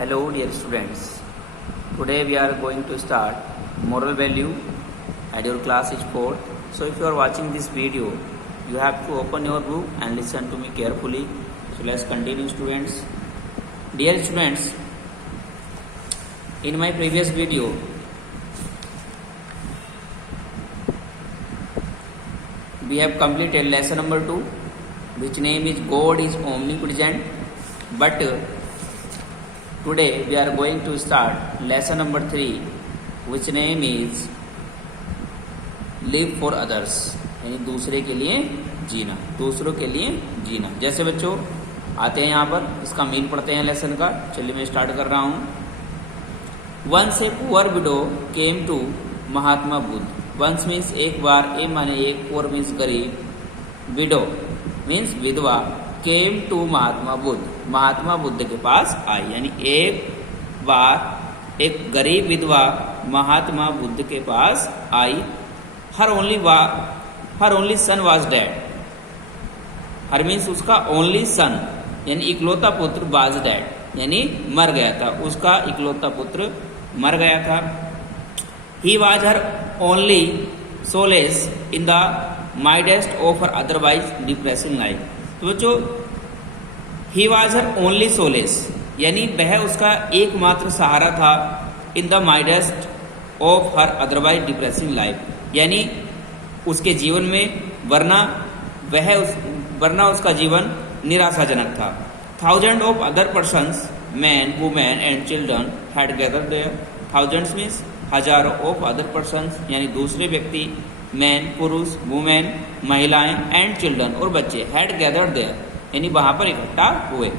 Hello dear students, today we are going to start moral value and your class is 4th. So if you are watching this video, you have to open your book and listen to me carefully. So let's continue students. Dear students, in my previous video, we have completed lesson number 2, which name is God is omnipresent. But today we are going to start lesson number 3, which name is live for others, यानी दूसरे के लिए जीना, दूसरों के लिए जीना। जैसे बच्चों आते हैं यहाँ पर, इसका मीन पढ़ते हैं लेसन का। चलिए मैं स्टार्ट कर रहा हूँ। Once a poor widow came to Mahatma Buddha. Once means एक बार, ए माने एक, पुअर मीन्स गरीब, विडो मीन्स विधवा, केम टू महात्मा बुद्ध, महात्मा बुद्ध के पास आई। यानी एक बार एक गरीब विधवा महात्मा बुद्ध के पास आई। Her only son was dead. Her means उसका ओनली सन यानी इकलौता पुत्र वाज डेड यानी मर गया था, उसका इकलौता पुत्र मर गया था। He was her only solace in the midst of her otherwise depressing life. तो बच्चों he was her only solace यानी वह उसका एकमात्र सहारा था in the midst of her otherwise depressing life, यानी उसके जीवन में वरना उसका जीवन निराशाजनक था। Thousand of other persons, man, women and children had gathered there. Thousands means हजारों ऑफ अदर पर्सन्स यानी दूसरे व्यक्ति, मैन पुरुष, वुमेन महिलाएं, एंड चिल्ड्रन और बच्चे, हैड गैदर्ड देयर यानी वहां पर इकट्ठा हुए।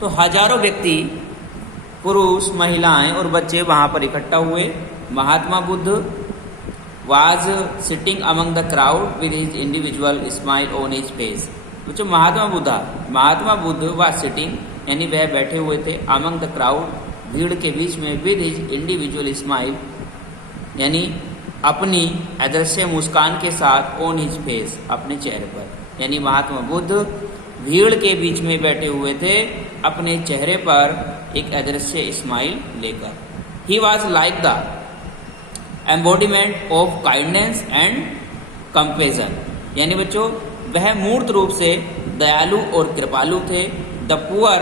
तो हजारों व्यक्ति पुरुष, महिलाएं और बच्चे वहां पर इकट्ठा हुए। Mahatma Buddha was sitting among the crowd with his individual smile on his face। बच्चों महात्मा बुद्ध was sitting यानी वह बैठे हुए थे among the crowd भीड़ के बीच में, with his individual smile यानी अपनी अदृश्य मुस्कान के साथ, on his face अपने चेहरे पर। यानी महात्मा बुद्ध भीड़ के बीच में बैठे हुए थे अपने चेहरे पर एक अदृश्य स्माइल लेकर। He was like the embodiment of kindness and compassion यानी बच्चों वह मूर्त रूप से दयालु और कृपालु थे। The poor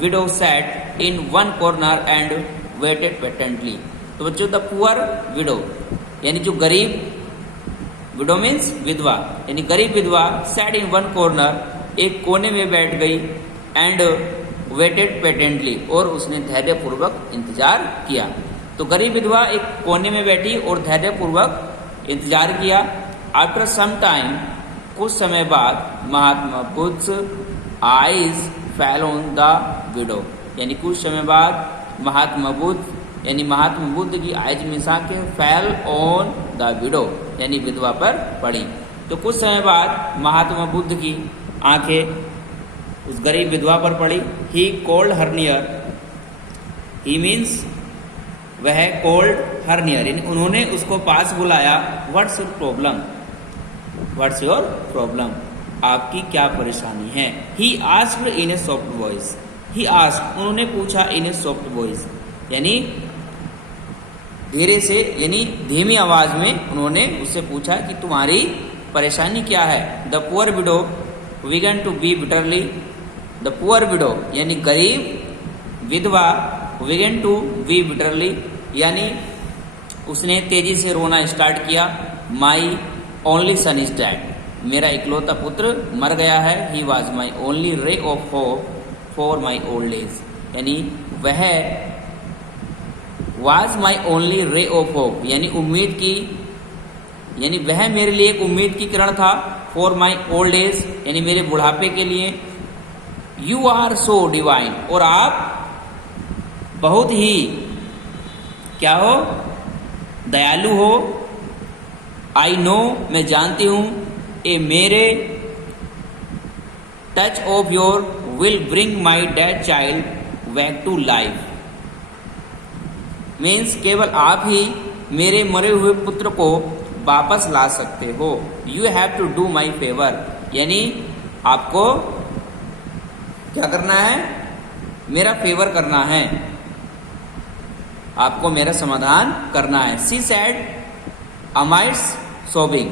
widow sat in one corner and waited patiently. तो बच्चों द पुअर विडो यानी जो गरीब, विडो मीन्स विधवा यानी गरीब विधवा, सैट इन वन कॉर्नर एक कोने में बैठ गई, एंड वेटेड पेटेंटली और उसने धैर्यपूर्वक इंतजार किया। तो गरीब विधवा एक कोने में बैठी और धैर्यपूर्वक इंतजार किया। आफ्टर सम टाइम कुछ समय बाद, Mahatma Buddha eyes fell on the widow यानी कुछ समय बाद महात्मा बुद्ध की आईज मीन्स आंखें, फेल ऑन द विडो यानी विधवा पर पड़ी। तो कुछ समय बाद महात्मा बुद्ध की आंखें उस गरीब विधवा पर पड़ी। He called her near, he means वह कॉल्ड हर नियर यानी उन्होंने उसको पास बुलाया। What's your problem, what's your problem आपकी क्या परेशानी है। He asked in A soft voice, he asked उन्होंने पूछा, इन ए सॉफ्ट वॉइस यानी धीरे से यानी धीमी आवाज में उन्होंने उससे पूछा कि तुम्हारी परेशानी क्या है। The poor widow began to be bitterly. The poor widow यानी गरीब विधवा, बिगन टू बी बिटरली यानी उसने तेजी से रोना स्टार्ट किया। My only son is dead, मेरा इकलौता पुत्र मर गया है। He was my only ray of hope for my old age यानी वह was my only ray of hope यानी उम्मीद की, यानी वह मेरे लिए एक उम्मीद की किरण था। फॉर माई ओल्ड एज यानी मेरे बुढ़ापे के लिए। यू आर सो डिवाइन और आप बहुत ही क्या हो, दयालु हो। आई नो मैं जानती हूं, a mere touch of your will bring my dead child back to life means केवल आप ही मेरे मरे हुए पुत्र को वापस ला सकते हो। You have to do my favour यानी आपको क्या करना है, मेरा फेवर करना है, आपको मेरा समाधान करना है। सी सैड अमाइट्स सोबिंग,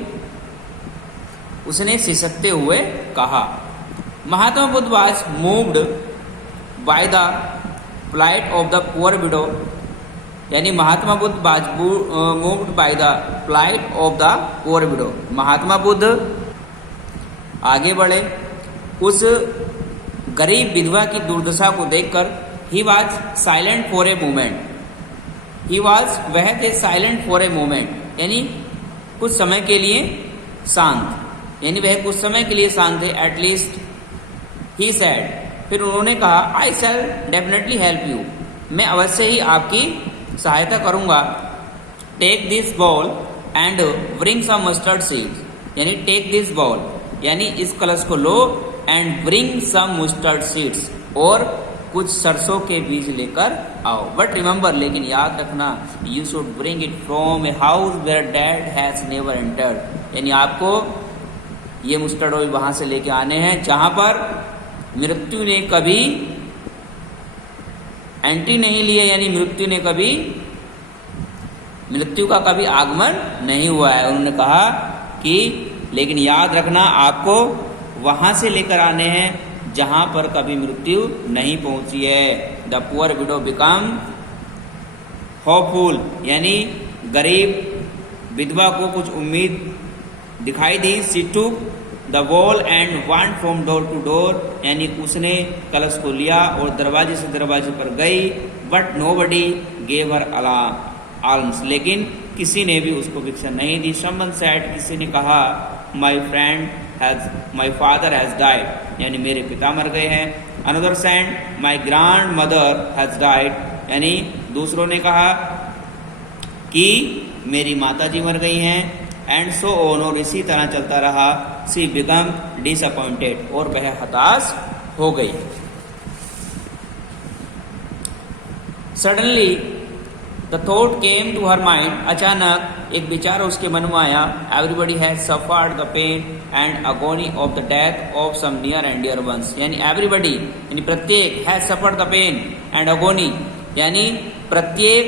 उसने सिसकते हुए कहा। Mahatma Buddha was moved by the plight of the poor widow, यानी Mahatma Buddha was moved by the plight of the poor widow. Mahatma Buddha आगे बढ़े, उस गरीब विधवा की दुर्दशा को देखकर he was silent for a moment, he was, वह थे साइलेंट फॉर ए मोमेंट, यानी कुछ समय के लिए शांत, यानी वह कुछ समय के लिए शांत थे। एटलीस्ट ही सेड, फिर उन्होंने कहा, I shall definitely help you, मैं अवश्य ही आपकी सहायता करूंगा। Take this bowl and bring some mustard seeds, यानी टेक दिस बॉल, यानी इस कलश को लो, and bring some mustard seeds, और कुछ सरसों के बीज लेकर आओ। बट रिमेंबर, लेकिन याद रखना, you should bring it from a house where death has never entered, यानी आपको ये मस्टर्ड ऑयल वहां से लेके आने हैं जहां पर मृत्यु ने कभी एंट्री नहीं लिया, यानी मृत्यु का कभी आगमन नहीं हुआ है। उन्होंने कहा कि लेकिन याद रखना, आपको वहां से लेकर आने हैं जहां पर कभी मृत्यु नहीं पहुंची है। The poor widow become hopeful, यानी गरीब विधवा को कुछ उम्मीद दिखाई दी। She took the bowl and went from door to door, यानी उसने कलश को लिया और दरवाजे से दरवाजे पर गई। But nobody gave her alms, लेकिन किसी ने भी उसको भिक्षा नहीं दी। समवन सेड, किसी ने कहा, माई फादर हैज डाइड, यानी मेरे पिता मर गए हैं। Another said, my grand mother has died, यानी दूसरों ने कहा कि मेरी माता जी मर गई हैं। एंड सो ऑन, और इसी तरह चलता रहा। सी बिकम डिसअपॉइंटेड, और वह हताश हो गई। Suddenly the thought came to her mind, अचानक एक विचार उसके मन में आया। Everybody has suffered the pain and agony of the death of some near and dear ones, यानी एवरीबडी, यानी प्रत्येक, has suffered the pain and agony, यानी प्रत्येक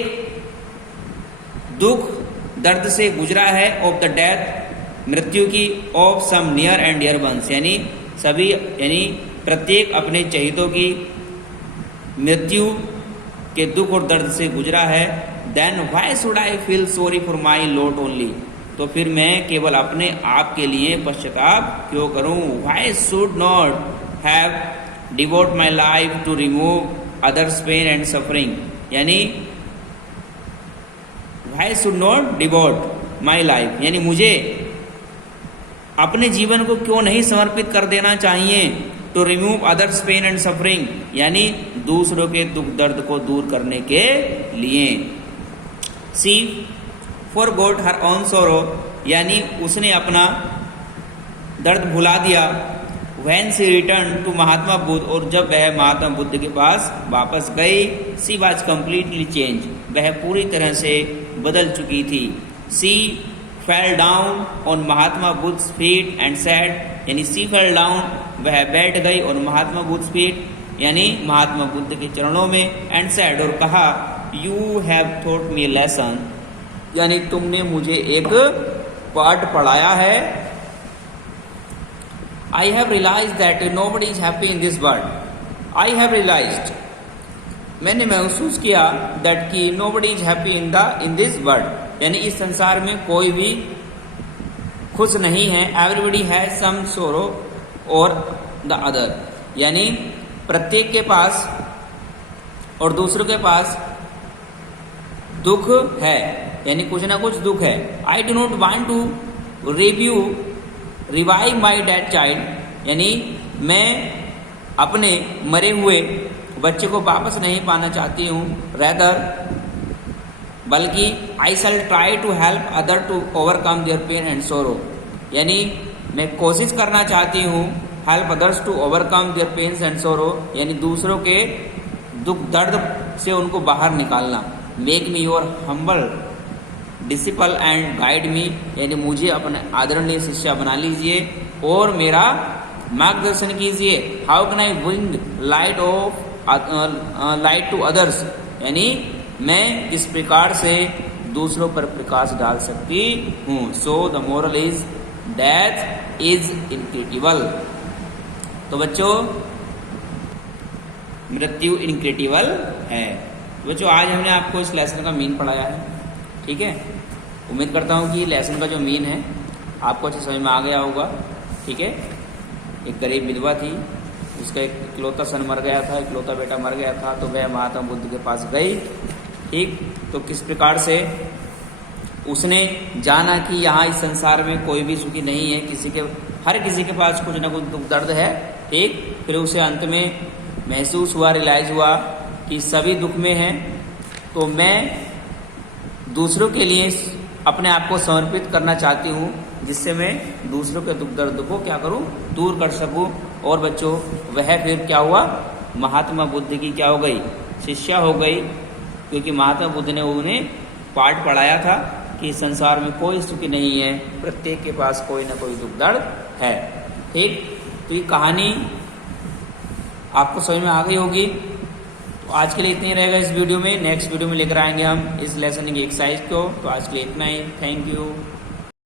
दुख दर्द से गुजरा है। ऑफ द डेथ, मृत्यु की। Of some near and dear ones, यानी सभी, यानी प्रत्येक अपने चहितों की मृत्यु के दुख और दर्द से गुजरा है। Then why should I feel sorry for my lot only, तो फिर मैं केवल अपने आप के लिए पश्चाताप क्यों करूं। Why should not have devote my life to remove others pain and suffering, यानी why should not devote my life, यानी मुझे अपने जीवन को क्यों नहीं समर्पित कर देना चाहिए। To remove others pain and suffering, यानी दूसरों के दुख दर्द को दूर करने के लिए। सी फॉर गॉट हर ओन सोरो, यानी उसने अपना दर्द भुला दिया। When C return to Mahatma Buddha, और जब वह महात्मा बुद्ध के पास वापस गई। सी वॉज कम्प्लीटली चेंज, वह पूरी तरह से बदल चुकी थी। She fell down on Mahatma Buddha feet and said, यानी सी फेल डाउन, वह बैठ गई और महात्मा बुद्ध फीट, यानी महात्मा बुद्ध के चरणों में। एंड सेड, और कहा, you have taught me lesson, यानी तुमने मुझे एक पाठ पढ़ाया है। I have realise that nobody is happy in this world. I have realised, मैंने महसूस किया, दैट कि nobody is happy in this world, यानी इस संसार में कोई भी खुश नहीं है। एवरीबडी हैज सम सोरो और द अदर, यानी प्रत्येक के पास और दूसरों के पास दुख है, यानी कुछ ना कुछ दुख है। I do not want to revive my dead child, यानी मैं अपने मरे हुए बच्चे को वापस नहीं पाना चाहती हूँ। रेदर, बल्कि I shall try to help other to overcome their pain and sorrow, यानी मैं कोशिश करना चाहती हूँ help others to overcome their pains and sorrow, यानी दूसरों के दुख दर्द से उनको बाहर निकालना। Make me your humble disciple and guide me, यानी मुझे अपने आदरणीय शिष्य बना लीजिए और मेरा मार्गदर्शन कीजिए। How can I bring light of light to others, यानी मैं किस प्रकार से दूसरों पर प्रकाश डाल सकती हूँ। So the moral is death is incredible. तो बच्चों मृत्यु इनक्रेडिबल है। तो बच्चों आज हमने आपको इस लेसन का मीन पढ़ाया है, ठीक है। उम्मीद करता हूँ कि लेसन का जो मीन है आपको अच्छे समझ में आ गया होगा, ठीक है। एक गरीब विधवा थी, उसका एक इकलौता सन मर गया था, इकलौता बेटा मर गया था, तो वह महात्मा बुद्ध के पास गई, ठीक। तो किस प्रकार से उसने जाना कि यहाँ इस संसार में कोई भी सुखी नहीं है, हर किसी के पास कुछ ना कुछ दुख दर्द है, ठीक। फिर उसे अंत में महसूस हुआ, रियलाइज हुआ कि सभी दुख में हैं, तो मैं दूसरों के लिए अपने आप को समर्पित करना चाहती हूँ, जिससे मैं दूसरों के दुख दर्द को क्या करूँ, दूर कर सकूँ। और बच्चों वह फिर क्या हुआ, महात्मा बुद्ध की क्या हो गई, शिष्या हो गई, क्योंकि महात्मा बुद्ध ने उन्हें पाठ पढ़ाया था कि संसार में कोई सुखी नहीं है, प्रत्येक के पास कोई ना कोई दुख दर्द है, ठीक। तो ये कहानी आपको समझ में आ गई होगी। तो आज के लिए इतना ही रहेगा इस वीडियो में। नेक्स्ट वीडियो में लेकर आएंगे हम इस लेसन की एक्सरसाइज को। तो आज के लिए इतना ही, थैंक यू।